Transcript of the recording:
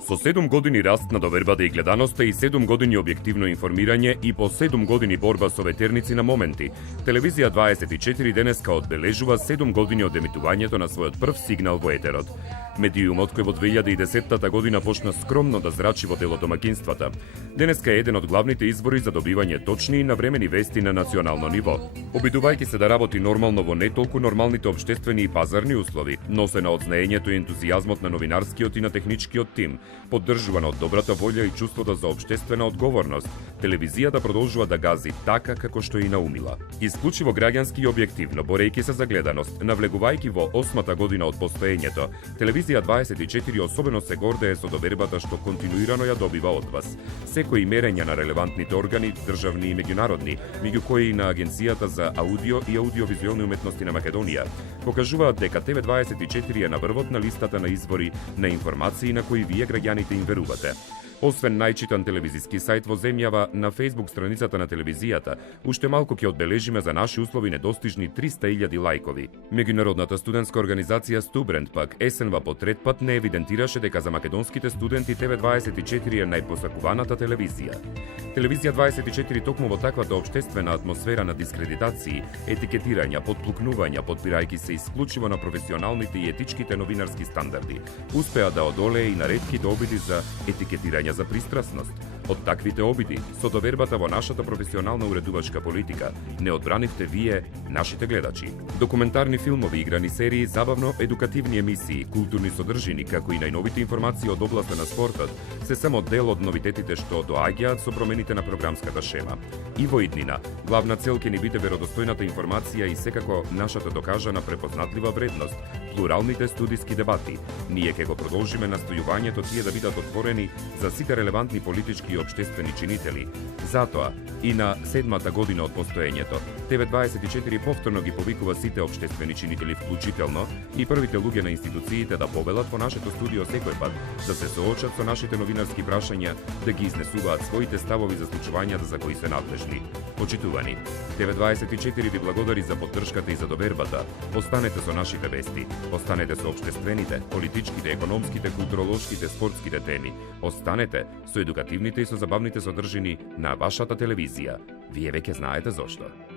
Со 7 години раст на довербата и гледаноста и 7 години објективно информирање и по 7 години борба со ветерници на моменти, Телевизија 24 денеска одбележува 7 години од емитувањето на својот прв сигнал во етерот. Медиумот кој во 2010 година почна скромно да зрачи во делодомакинствата, денеска е еден од главните извори за добивање точни и навремени вести на национално ниво. Обидувајќи се да работи нормално во не толку нормалните општествени и пазарни услови, носена од знаењето и ентузијазмот на новинарскиот и на техничкиот тим, поддржувана од добрата волја и чувството за општествена одговорност, телевизијата продолжува да гази така како што и наумила. Исклучиво граѓански и објективно, борејќи се за гледаност, навлегувајќи во 8-та година од постоењето, Телевизија 24 особено се гордее со довербата што континуирано ја добива од вас. Секои мерења на релевантните органи, државни и меѓународни, меѓу кои и на Агенцијата за аудио и аудиовизуелни уметности на Македонија, покажуваат дека TV24 е на врвот на листата на извори на информации на кои вие граѓаните им верувате. Освен најчитан телевизиски сајт во земјава, на Facebook страницата на телевизијата, уште малку ќе одбележиме за наши услови недостижни 300.000 лајкови. Меѓународната студентска организација Стубренд пак есенва по трет пат не евидентираше дека за македонските студенти TV24 е најпосакуваната телевизија. Телевизија 24 токму во таквата општествена атмосфера на дискредитации, етикетирања, подплукнувања, подпирајќи се исклучиво на професионалните и етичките новинарски стандарди, успеа да одолее и на ретките обиди за етикетирање за пристрасност. Од таквите обиди, со довербата во нашата професионална уредувачка политика, не одбранивте вие, нашите гледачи. Документарни филмови, играни серии, забавно едукативни емисии, културни содржини, како и најновите информации од областа на спортот, се само дел од новитетите што доаѓаат со промените на програмската шема. И во иднина, главна цел ќе ни биде веродостојната информација и секако нашата докажана препознатлива вредност, плуралните студиски дебати. Ние ќе го продолжиме настојувањето тие да бидат отворени за сите релевантни политички и општествени чинители. Затоа, и на 7-та година од постоењето, TV24 повторно ги повикува сите општествени чинители вклучително и првите луѓе на институциите да повелат во нашето студио секој пат, да се соочат со нашите новинарски прашања, да ги изнесуваат своите ставови за случувањата за кои се надлежни. Почитувани, TV24 ви благодари за поддршката и за довербата. Останете со нашите вести, останете со општествените, политичките, економските, културолошките, спортските теми. Останете со едукативните и со забавните содржини на вашата телевизија. Вие веќе знаете зошто.